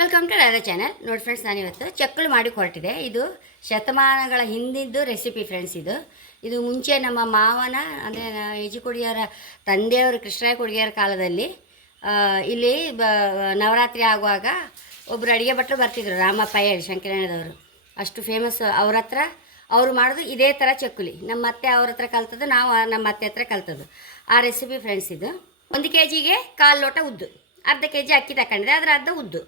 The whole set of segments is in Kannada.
ವೆಲ್ಕಮ್ ಟು ನನ್ನ ಚಾನಲ್ ನೋಡಿ ಫ್ರೆಂಡ್ಸ್ ನಾನಿವತ್ತು ಚಕ್ಕಳು ಮಾಡಿ ಹೊರಟಿದೆ ಇದು ಶತಮಾನಗಳ ಹಿಂದಿದ್ದು ರೆಸಿಪಿ ಫ್ರೆಂಡ್ಸ್ ಇದು. ಇದು ಮುಂಚೆ ನಮ್ಮ ಮಾವನ, ಅಂದರೆ ಯಜುಕೊಡಿಯರ ತಂದೆಯವರು ಕೃಷ್ಣರಾಯ ಕೊಡಿಗೆಯರ ಕಾಲದಲ್ಲಿ ಇಲ್ಲಿ ಬ, ನವರಾತ್ರಿ ಆಗುವಾಗ ಒಬ್ಬರು ಅಡುಗೆ ಭಟ್ರು ಬರ್ತಿದ್ರು ರಾಮಪ್ಪ ಹೇಳಿ ಶಂಕರಣ್ಣದವರು. ಅಷ್ಟು ಫೇಮಸ್ ಅವ್ರ ಹತ್ರ. ಅವರು ಮಾಡೋದು ಇದೇ ಥರ ಚಕ್ಕುಲಿ. ನಮ್ಮ ಅತ್ತೆ ಅವ್ರ ಹತ್ರ ಕಲ್ತದ್ದು, ನಾವು ನಮ್ಮ ಅತ್ತೆ ಹತ್ರ ಕಲ್ತದ್ದು. ಆ ರೆಸಿಪಿ ಫ್ರೆಂಡ್ಸ್ ಇದು. ಒಂದು ಕೆ ಜಿಗೆ ಕಾಲು ಲೋಟ ಉದ್ದು. ಅರ್ಧ ಕೆ ಜಿ ಅಕ್ಕಿ ತಗೊಂಡಿದೆ ಅದರ ಅರ್ಧ ಉದ್ದು.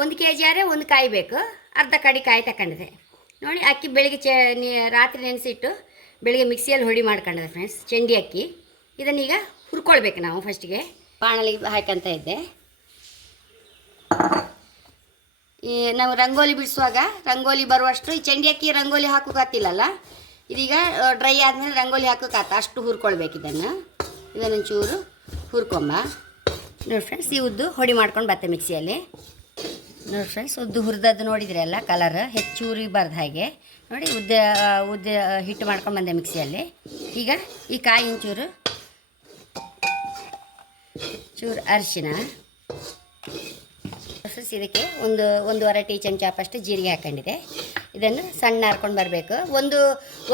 ಒಂದು ಕೆ ಜಿ ಆದರೆ ಒಂದು ಕಾಯಿ ಬೇಕು. ಅರ್ಧ ಕಡಿ ಕಾಯಿ ತಗೊಂಡಿದೆ ನೋಡಿ, ಅಕ್ಕಿ ಬೆಳಿಗ್ಗೆ ಚೆ ರಾತ್ರಿ ನೆನೆಸಿಟ್ಟು ಬೆಳಿಗ್ಗೆ ಮಿಕ್ಸಿಯಲ್ಲಿ ಹುಡಿ ಮಾಡ್ಕೊಂಡಿದೆ ಫ್ರೆಂಡ್ಸ್ ಚೆಂಡಿ ಅಕ್ಕಿ. ಇದನ್ನೀಗ ಹುರ್ಕೊಳ್ಬೇಕು ನಾವು ಫಸ್ಟಿಗೆ ಬಾಣಲಿಗೆ ಹಾಕಂತ ಇದ್ದೆ. ಈ, ನಾವು ರಂಗೋಲಿ ಬಿಡಿಸುವಾಗ, ರಂಗೋಲಿ ಬರುವಷ್ಟು ಈ ಚೆಂಡಿ ಅಕ್ಕಿ ರಂಗೋಲಿ ಹಾಕೋಕ್ಕಾತಿಲ್ಲಲ್ಲ ಇದೀಗ ಡ್ರೈ ಆದಮೇಲೆ ರಂಗೋಲಿ ಹಾಕೋಕ್ಕಾತ ಅಷ್ಟು ಹುರ್ಕೊಳ್ಬೇಕು ಇದನ್ನು. ಇದನ್ನೊಂಚೂರು ಹುರ್ಕೊಂಬ. ನೋಡಿ ಫ್ರೆಂಡ್ಸ್ ಈ ಉದ್ದು ಹೊಡಿ ಮಾಡ್ಕೊಂಡು ಬತ್ತೆ ಮಿಕ್ಸಿಯಲ್ಲಿ. ನೋಡಿ ಫ್ರೆಂಡ್ಸ್ ಉದ್ದು ಹುರಿದದ್ದು ನೋಡಿದ್ರಲ್ಲ ಕಲರ್ ಹೆಚ್ಚು ಉರಿಬಾರ್ದು ಹಾಗೆ. ನೋಡಿ, ಉದ್ದ ಉದ್ದ ಹಿಟ್ಟು ಮಾಡ್ಕೊಂಡು ಬಂದೆ ಮಿಕ್ಸಿಯಲ್ಲಿ. ಈಗ ಈ ಕಾಯಿ ಒಂಚೂರು ಚೂರು ಅರಿಶಿನ. ಫ್ರೆಂಡ್ಸ್ ಇದಕ್ಕೆ ಒಂದು ಒಂದೂವರೆ ಟೀ ಚಮಚ ಜೀರಿಗೆ ಹಾಕೊಂಡಿದೆ ಇದನ್ನು ಸಣ್ಣ ಹರ್ಕೊಂಡು ಬರಬೇಕು. ಒಂದು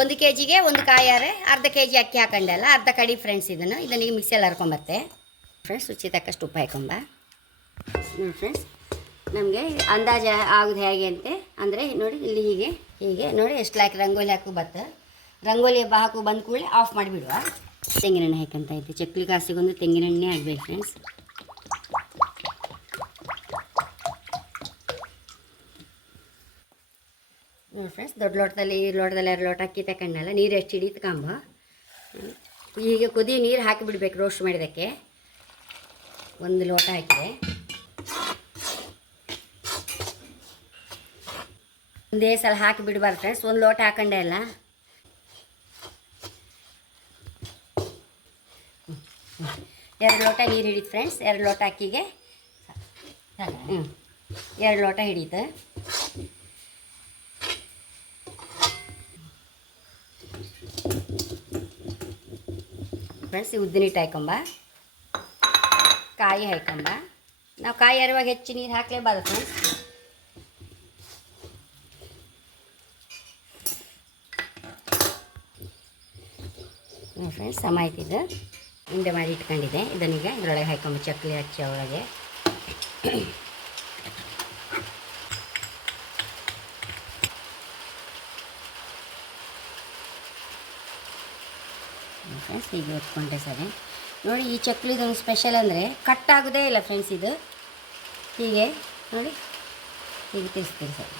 ಒಂದು ಕೆ ಜಿಗೆ ಒಂದು ಕಾಯಾರೆ ಅರ್ಧ ಕೆ ಜಿ ಅಕ್ಕಿ ಹಾಕೊಂಡಲ್ಲ ಅರ್ಧ ಕಡಿ ಫ್ರೆಂಡ್ಸ್ ಇದನ್ನು, ಇದನ್ನ ಈಗ ಮಿಕ್ಸಿಯಲ್ಲಿ ಹರ್ಕೊಂಬತ್ತೆ ಫ್ರೆಂಡ್ಸ್ ರುಚಿ ತಕ್ಕಷ್ಟು ಉಪ್ಪು ಹಾಕೊಂಬ ನೋಡಿ ಫ್ರೆಂಡ್ಸ್ ನಮಗೆ ಅಂದಾಜು ಆಗೋದು ಹೇಗೆ ಅಂತೆ? ಅಂದರೆ ನೋಡಿ, ಇಲ್ಲಿ ಹೀಗೆ ಹೀಗೆ. ನೋಡಿ, ಎಷ್ಟು ಲಾಕ್ ರಂಗೋಲಿ ಹಾಕು ಬತ್ತ ರಂಗೋಲಿ ಹಬ್ಬ ಹಾಕು ಬಂದ ಕೂಡಲೇ ಆಫ್ ಮಾಡಿಬಿಡುವ. ತೆಂಗಿನೆಣ್ಣೆ ಹಾಕಂತ ಐತೆ ಚಕ್ಲಿ ಕಾಸಿಗೊಂದು ತೆಂಗಿನೆಣ್ಣೆ ಆಗಬೇಕು ಫ್ರೆಂಡ್ಸ್ ನೋಡಿ ಫ್ರೆಂಡ್ಸ್ ದೊಡ್ಡ ಲೋಟದಲ್ಲಿ, ಈ ಲೋಟದಲ್ಲಿ ಎರಡು ಲೋಟ ಅಕ್ಕಿ ತಗೊಂಡಲ್ಲ ನೀರು ಎಷ್ಟು ಹಿಡಿತು ತಗೊಂಬ ಹೀಗೆ ಕುದಿ ನೀರು ಹಾಕಿಬಿಡ್ಬೇಕು ರೋಸ್ಟ್ ಮಾಡಿದ್ದಕ್ಕೆ. ಒಂದು ಲೋಟ ಹಾಕಿದೆ. ಒಂದೇ ಸಲ ಹಾಕಿ ಬಿಡಬಾರ್ದು ಫ್ರೆಂಡ್ಸ್ ಒಂದು ಲೋಟ ಹಾಕೊಂಡೆ ಅಲ್ಲ ಎರಡು ಲೋಟ ನೀರು ಹಿಡಿತು ಫ್ರೆಂಡ್ಸ್ ಎರಡು ಲೋಟ ಅಕ್ಕಿಗೆ. ಹ್ಞೂ ಎರಡು ಲೋಟ ಹಿಡೀತು. ಫ್ರೆಂಡ್ಸ್ ಉದ್ದಿನ ಹಿಟ್ಟು ಹಾಕೊಂಬ. ಕಾಯಿ ಹಾಕೊಂಬ. ನಾವು ಕಾಯಿ ಅರಿವಾಗ ಹೆಚ್ಚು ನೀರು ಹಾಕಲೇಬಾರ್ದು ಫ್ರೆಂಡ್ಸ್ ಫ್ರೆಂಡ್ಸ್ ಸಮ ಆಯ್ತಿದ್ದು ಹಿಂದೆ ಮಾಡಿ ಇಟ್ಕೊಂಡಿದ್ದೆ. ಇದನ್ನೀಗ ಇದರೊಳಗೆ ಹಾಕೊಂಡು ಚಕ್ಲಿ ಹಚ್ಚಿ ಒಳಗೆ ಫ್ರೆಂಡ್ಸ್ ಹೀಗೆ ಒತ್ಕೊಂಡೆ ಸರಿ. ನೋಡಿ, ಈ ಚಕ್ಲಿದೊಂದು ಸ್ಪೆಷಲ್ ಅಂದರೆ ಕಟ್ ಆಗೋದೇ ಇಲ್ಲ ಫ್ರೆಂಡ್ಸ್ ಇದು. ಹೀಗೆ, ನೋಡಿ. ಹೀಗೆ ತಿರ್ಸ್ತೀರಿ ಸರ್.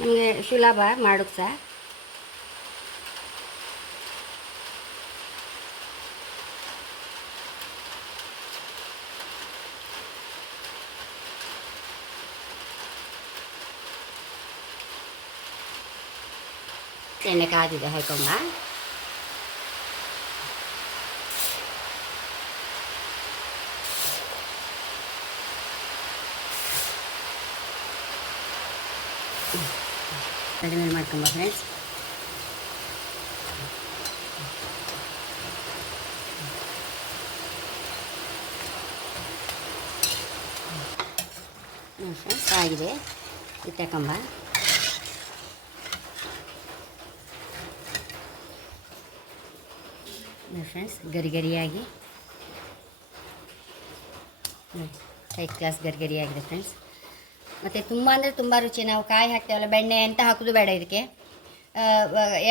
ನಮಗೆ ಸುಲಭ ಮಾಡೋಕ್ಕೆ ಸಹ ಎಣ್ಣೆ ಕಾದಿದೆ ಹಾಕೊಂಬ ಕಡಿಮೆ ಮಾಡ್ಕೊಂಬ ಫ್ರೆಂಡ್ಸ್ ಫ್ರೆಂಡ್ಸ್ ಆಗಿದೆ. ಇತ್ತಕಂಬ ಫ್ರೆಂಡ್ಸ್ ಗರಿ ಗರಿಯಾಗಿ ಹೈ ಕ್ಲಾಸ್ ಗರಿ ಗರಿಯಾಗಿದೆ ಫ್ರೆಂಡ್ಸ್ ಮತ್ತು ತುಂಬ ಅಂದರೆ ತುಂಬ ರುಚಿ. ನಾವು ಕಾಯಿ ಹಾಕ್ತೇವಲ್ಲ, ಬೆಣ್ಣೆ ಅಂತ ಹಾಕೋದು ಬೇಡ ಇದಕ್ಕೆ.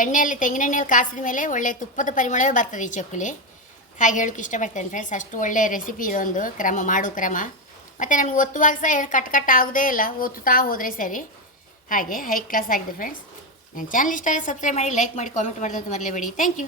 ಎಣ್ಣೆಯಲ್ಲಿ, ತೆಂಗಿನೆಣ್ಣೆಯಲ್ಲಿ ಕಾಸಿದ ಮೇಲೆ ಒಳ್ಳೆ ತುಪ್ಪದ ಪರಿಮಳವೇ ಬರ್ತದೆ ಈ ಚಕ್ಕುಲಿ. ಹಾಗೆ ಹೇಳೋಕೆ ಇಷ್ಟಪಡ್ತೇನೆ ಫ್ರೆಂಡ್ಸ್ ಅಷ್ಟು ಒಳ್ಳೆಯ ರೆಸಿಪಿ ಇದೊಂದು ಕ್ರಮ, ಮಾಡು ಕ್ರಮ. ಮತ್ತು ನಮಗೆ ಒತ್ತುವಾಗ ಸಹ ಏನು ಕಟ್ ಕಟ್ ಆಗೋದೇ ಇಲ್ಲ, ಒತ್ತುತ್ತಾ ಹೋದರೆ ಸರಿ. ಹಾಗೆ ಹೈ ಕ್ಲಾಸ್ ಆಗಿದೆ ಫ್ರೆಂಡ್ಸ್ ನನ್ನ ಚಾನಲ್ ಇಷ್ಟ ಆದರೆ ಸಬ್ಸ್ಕ್ರೈಬ್ ಮಾಡಿ ಲೈಕ್ ಮಾಡಿ ಕಾಮೆಂಟ್ ಮಾಡಿದಂತ ಮರಲೇಬೇಡಿ ಥ್ಯಾಂಕ್ ಯು